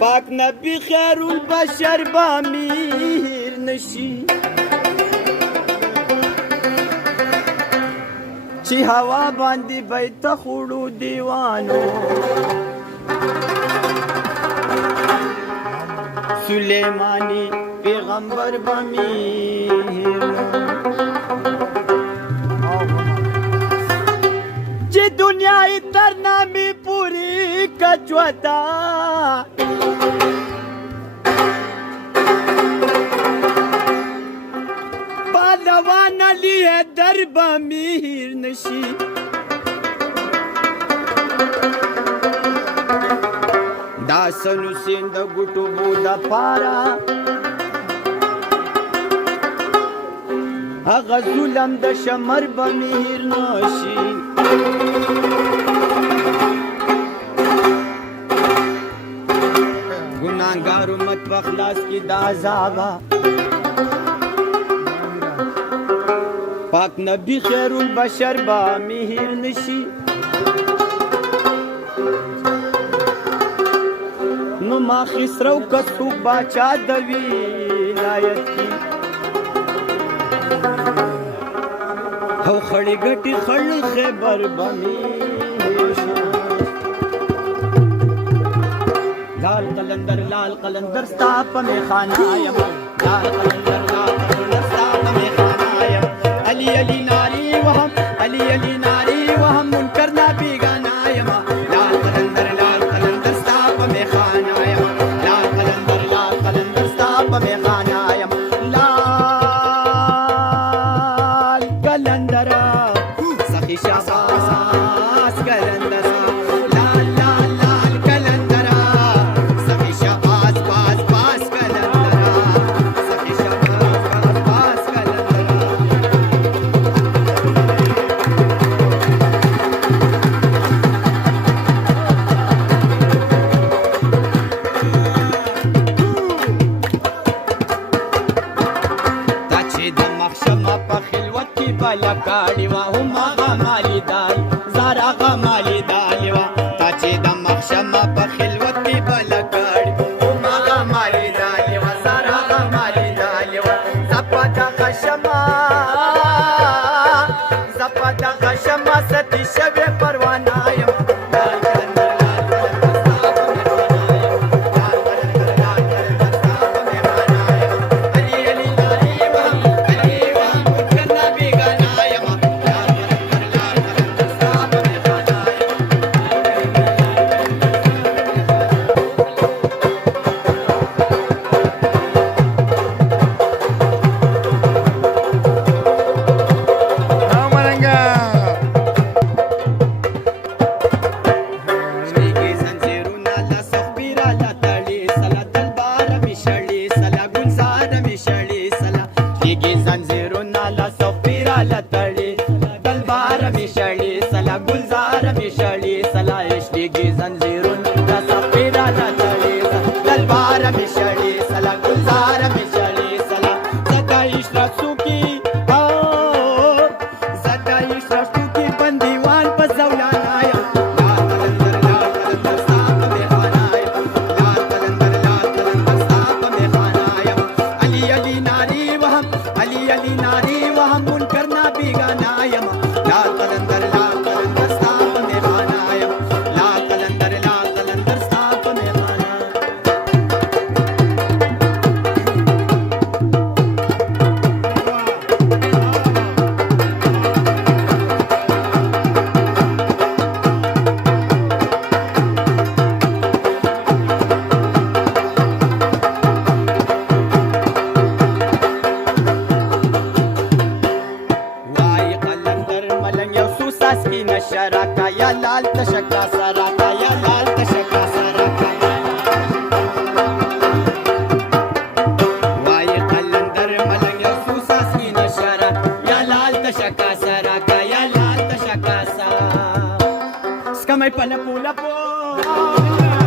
پاک نبی خیر البشر با میر نشی چی هوا باندې بیت خوړو دیوانو سلیمانی پیغمبر بمیر چی دنیای تر نامی پوری کجوتا پهلوان علی در بمیر نشی دا سنو سیند گوٹو بودا پارا اغا ظلم دا شمر بمیر نشی گناہگار امت بخلاص کی دا عذابا پاک نبی خیر البشر با مہر نشی نو ما خسرو کسو باچا دوی لایت کی او خڑی گٹی خڑ خیبر بمیر لال قلندر ستا پا میں خانہ آیم لال قلندر ستا پا میں خانہ آیم علی علی ناری ناری وہم منکر نہ بیگانا آیم لال قلندر ستا پا میں خانہ آیم لال قلندر ستا پا میں خانہ آیم لال قلندر سخی شاباس قلندر لکاڑی وا هما غمالی دال زارا غمالی دال وا تا چې د مخشم په خلوت کې بلکاڑی هما غمالی دال وا زارا غمالی دال وا زپدا خشما ستی شوی پروانه یم Kamay pala pula po.